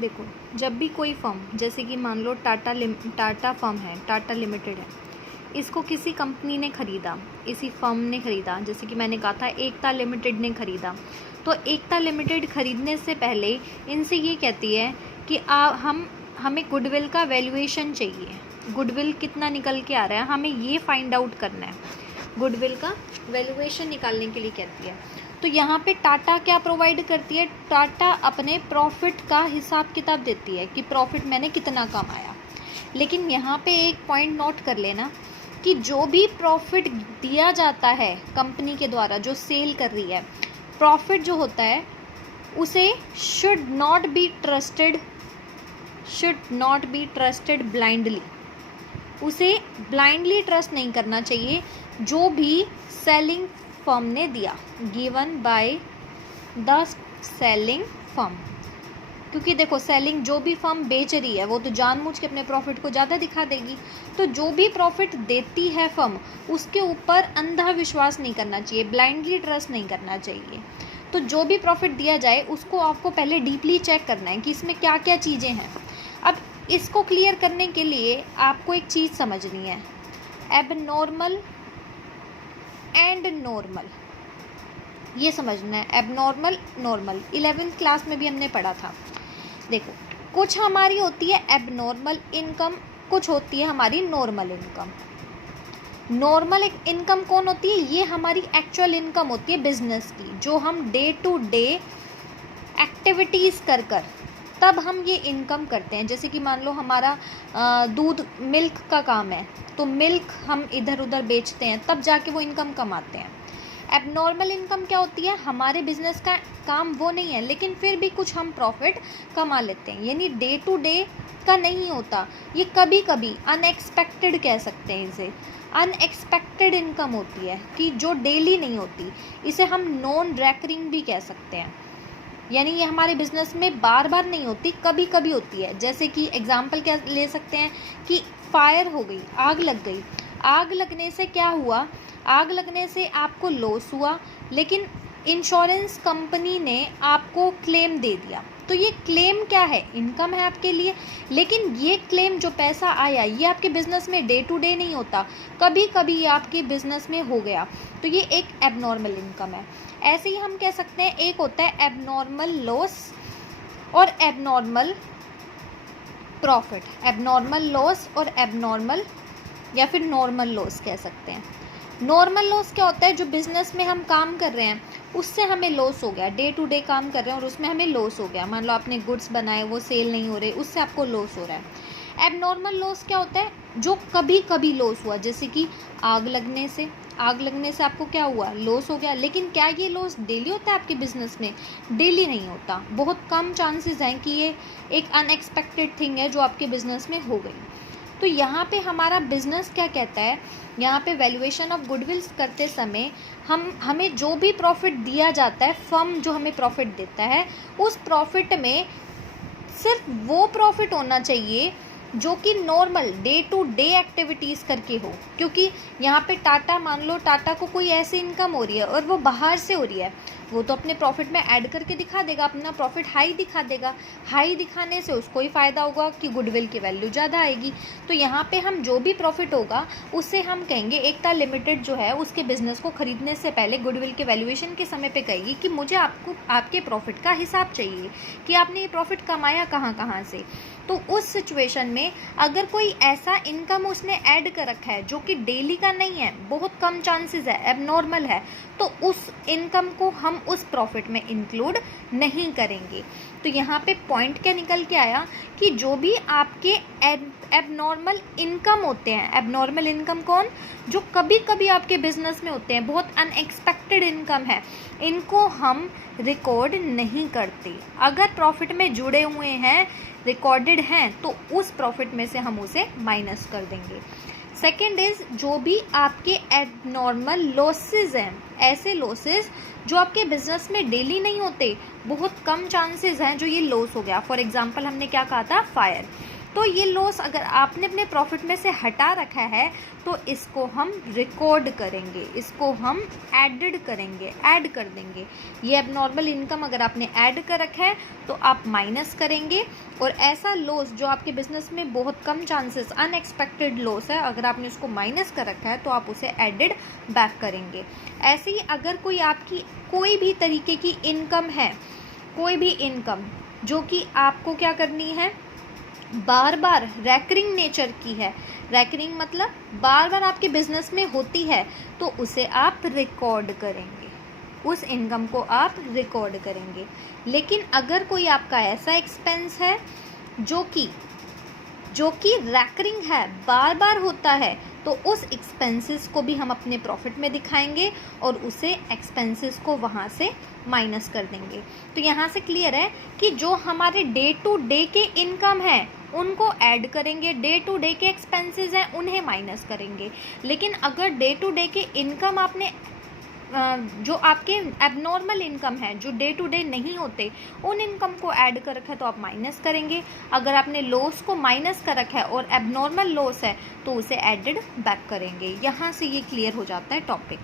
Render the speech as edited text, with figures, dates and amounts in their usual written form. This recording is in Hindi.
देखो, जब भी कोई फर्म, जैसे कि मान लो टाटा फर्म है, टाटा लिमिटेड है, इसको किसी कंपनी ने ख़रीदा, इसी फर्म ने ख़रीदा, जैसे कि मैंने कहा था एकता लिमिटेड ने ख़रीदा। तो एकता लिमिटेड ख़रीदने से पहले इनसे ये कहती है कि हमें गुडविल का वैल्यूएशन चाहिए, गुडविल कितना निकल के आ रहा है, हमें ये फाइंड आउट करना है, गुडविल का वैल्यूएशन निकालने के लिए कहती है। तो यहाँ पे टाटा क्या प्रोवाइड करती है, टाटा अपने प्रॉफिट का हिसाब किताब देती है कि प्रॉफिट मैंने कितना कमाया। लेकिन यहाँ पे एक पॉइंट नोट कर लेना कि जो भी प्रॉफिट दिया जाता है कंपनी के द्वारा, जो सेल कर रही है, प्रॉफिट जो होता है उसे should not be trusted blindly, उसे ब्लाइंडली ट्रस्ट नहीं करना चाहिए जो भी सेलिंग फर्म ने दिया, given by the selling firm. क्योंकि देखो, सेलिंग जो भी फर्म बेच रही है वो तो जानबूझ के अपने प्रॉफिट को ज़्यादा दिखा देगी। तो जो भी प्रॉफिट देती है फर्म, उसके ऊपर अंधा विश्वास नहीं करना चाहिए, ब्लाइंडली ट्रस्ट नहीं करना चाहिए। तो जो भी प्रॉफिट दिया जाए उसको आपको पहले डीपली चेक करना है कि इसमें क्या क्या चीज़ें हैं। अब इसको क्लियर करने के लिए आपको एक चीज़ समझनी है, एबनॉर्मल एंड नॉर्मल, ये समझना है। एबनॉर्मल, नॉर्मल 11th क्लास में भी हमने पढ़ा था। देखो, कुछ हमारी होती है एबनॉर्मल इनकम, कुछ होती है हमारी नॉर्मल इनकम। नॉर्मल इनकम कौन होती है, ये हमारी एक्चुअल इनकम होती है बिजनेस की, जो हम डे टू डे एक्टिविटीज़ कर तब हम ये इनकम करते हैं। जैसे कि मान लो हमारा दूध, मिल्क का काम है, तो मिल्क हम इधर उधर बेचते हैं, तब जाके वो इनकम कमाते हैं। एबनॉर्मल इनकम क्या होती है, हमारे बिजनेस का काम वो नहीं है, लेकिन फिर भी कुछ हम प्रॉफिट कमा लेते हैं, यानी डे टू डे का नहीं होता, ये कभी कभी अनएक्सपेक्टेड कह सकते हैं इसे, अनएक्सपेक्टेड इनकम होती है कि जो डेली नहीं होती, इसे हम नॉन रेकरिंग भी कह सकते हैं। यानी ये हमारे बिजनेस में बार बार नहीं होती, कभी कभी होती है। जैसे कि एग्जांपल क्या ले सकते हैं कि फायर हो गई, आग लग गई, आग लगने से क्या हुआ, आग लगने से आपको लॉस हुआ, लेकिन इंश्योरेंस कंपनी ने आपको क्लेम दे दिया, तो ये क्लेम क्या है, इनकम है आपके लिए। लेकिन ये क्लेम जो पैसा आया, ये आपके बिजनेस में डे टू डे नहीं होता, कभी कभी ये आपके बिजनेस में हो गया, तो ये एक एबनॉर्मल इनकम है। ऐसे ही हम कह सकते हैं, एक होता है एबनॉर्मल लॉस और एबनॉर्मल प्रॉफिट, एबनॉर्मल लॉस और एबनॉर्मल या फिर नॉर्मल लॉस कह सकते हैं। नॉर्मल लॉस क्या होता है, जो बिजनेस में हम काम कर रहे हैं उससे हमें लॉस हो गया, डे टू डे काम कर रहे हैं और उसमें हमें लॉस हो गया, मान लो आपने गुड्स बनाए, वो सेल नहीं हो रहे, उससे आपको लॉस हो रहा है। एबनॉर्मल लॉस क्या होता है, जो कभी कभी लॉस हुआ, जैसे कि आग लगने से आपको क्या हुआ, लॉस हो गया। लेकिन क्या ये लॉस डेली होता है आपके बिजनेस में, डेली नहीं होता, बहुत कम चांसेस हैं कि ये एक अनएक्सपेक्टेड थिंग है जो आपके बिजनेस में हो गई। तो यहाँ पे हमारा बिजनेस क्या कहता है, यहाँ पे वैल्यूएशन ऑफ गुडविल्स करते समय हमें जो भी प्रॉफिट दिया जाता है, फर्म जो हमें प्रॉफिट देता है, उस प्रॉफिट में सिर्फ वो प्रॉफिट होना चाहिए जो कि normal day to day activities करके हो। क्योंकि यहाँ पे टाटा, मान लो टाटा को कोई ऐसी इनकम हो रही है और वो बाहर से हो रही है, वो तो अपने प्रॉफिट में ऐड करके दिखा देगा, अपना प्रॉफिट हाई दिखा देगा, हाई दिखाने से उसको ही फ़ायदा होगा कि गुडविल की वैल्यू ज़्यादा आएगी। तो यहाँ पे हम जो भी प्रॉफिट होगा उससे हम कहेंगे, एकता लिमिटेड जो है उसके बिज़नेस को ख़रीदने से पहले गुडविल के वैल्यूएशन के समय पे कहेगी कि मुझे आपके प्रॉफिट का हिसाब चाहिए कि आपने ये प्रॉफिट कमाया कहाँ से। तो उस सिचुएशन में अगर कोई ऐसा इनकम उसने ऐड कर रखा है जो कि डेली का नहीं है, बहुत कम चांसेस है, एबनॉर्मल है, तो उस इनकम को हम उस प्रॉफिट में इंक्लूड नहीं करेंगे। तो यहाँ पे पॉइंट क्या निकल के आया कि जो भी आपके एबनॉर्मल इनकम होते हैं, एबनॉर्मल इनकम कौन, जो कभी कभी आपके बिजनेस में होते हैं, बहुत अनएक्सपेक्टेड इनकम है, इनको हम रिकॉर्ड नहीं करते। अगर प्रॉफिट में जुड़े हुए हैं, रिकॉर्डेड हैं, तो उस प्रॉफिट में से हम उसे माइनस कर देंगे। सेकेंड इज, जो भी आपके एबनॉर्मल लॉसेस हैं, ऐसे लॉसेस जो आपके बिजनेस में डेली नहीं होते, बहुत कम चांसेस हैं जो ये लॉस हो गया। फॉर एग्जांपल हमने क्या कहा था, फायर, तो ये लॉस अगर आपने अपने प्रॉफिट में से हटा रखा है तो इसको हम रिकॉर्ड करेंगे, इसको हम एडेड करेंगे, ऐड कर देंगे। ये एबनॉर्मल इनकम अगर आपने ऐड कर रखा है तो आप माइनस करेंगे, और ऐसा लॉस जो आपके बिजनेस में बहुत कम चांसेस, अनएक्सपेक्टेड लॉस है, अगर आपने उसको माइनस कर रखा है तो आप उसे एडेड बैक करेंगे। ऐसे ही अगर कोई आपकी कोई भी तरीके की इनकम है, कोई भी इनकम जो कि आपको क्या करनी है, बार बार रैकरिंग नेचर की है, रैकरिंग मतलब बार बार आपके बिजनेस में होती है, तो उसे आप रिकॉर्ड करेंगे, उस इनकम को आप रिकॉर्ड करेंगे। लेकिन अगर कोई आपका ऐसा एक्सपेंस है जो कि रैकरिंग है, बार बार होता है, तो उस एक्सपेंसेस को भी हम अपने प्रॉफिट में दिखाएंगे और उसे एक्सपेंसेस को वहाँ से माइनस कर देंगे। तो यहाँ से क्लियर है कि जो हमारे डे टू डे के इनकम है उनको ऐड करेंगे, डे टू डे के एक्सपेंसेस हैं उन्हें माइनस करेंगे। लेकिन अगर डे टू डे के इनकम आपने जो आपके एबनॉर्मल इनकम है, जो डे टू डे नहीं होते, उन इनकम को ऐड कर रखा है तो आप माइनस करेंगे। अगर आपने लॉस को माइनस कर रखा है और एबनॉर्मल लॉस है तो उसे एडेड बैक करेंगे। यहाँ से ये क्लियर हो जाता है टॉपिक।